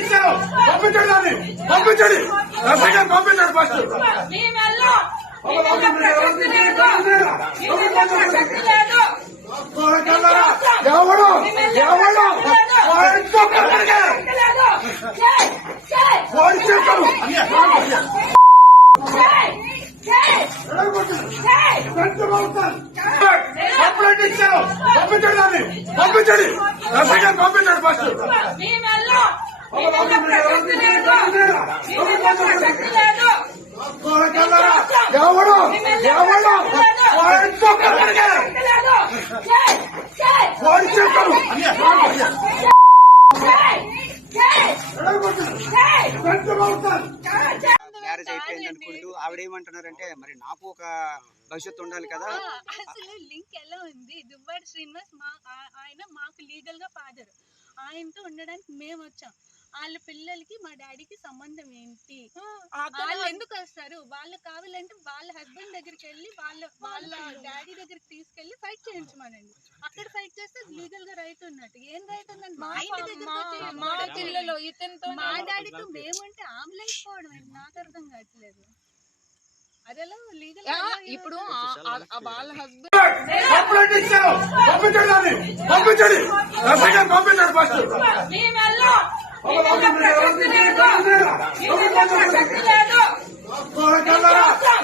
ఇచ్చారు పంపించండి పంపించండి పంపించండి ఫస్ట్ ఎవడు ఎవడు కంప్లైంట్ ఇచ్చారు పంపించండి పంపించండి పంపించండి ఫస్ట్ ఎవడు ఎవడు మ్యారేజ్ అయిపోయింది అనుకుంటూ ఆవిడేమంటున్నారంటే మరి నాకు ఒక భవిష్యత్తు ఉండాలి కదా. అసలు లింక్ ఎలా ఉంది? దువ్వాడ శ్రీనివాస్ ఆయన మాకు లీగల్ గా ఫాదర్, ఆయనతో ఉండడానికి మేము వచ్చాం. వాళ్ళ పిల్లలకి మా డాడీకి సంబంధం ఏంటి? వాళ్ళు ఎందుకు వస్తారు? వాళ్ళు కావాలంటే వాళ్ళ హస్బెండ్ దగ్గరికి వెళ్ళి వాళ్ళ డాడీ దగ్గరికి తీసుకెళ్లి ఫైట్ చేయించమనండి. అక్కడ ఫైట్ చేస్తే లీగల్ గా రైట్ ఉన్నట్టు. ఏం రైట్ ఉందండి? మా పిల్లలు ఇతనితో మా డాడీతో మేముంటే ఆంబులెన్స్ పోవడం ఏంటి? నాకు అర్థం కావట్లేదు. అదేలా లీగల్ ఇప్పుడు వాళ్ళ హస్బెండ్ కంప్లైంట్ ఇచ్చారు పంపించండి పంపించండి పంపించండి ఫస్ట్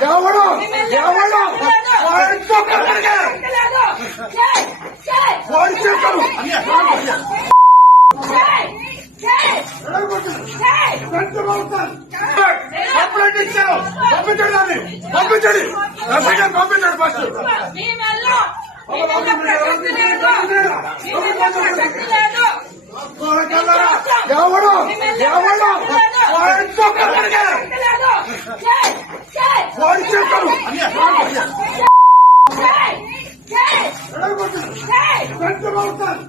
ఎవడు ఎవడు కంప్లైంట్ ఇచ్చారు పంపించండి పంపించండి పంపించండి ఫస్ట్ ఎవడు ఎవడు కంప్లైంట్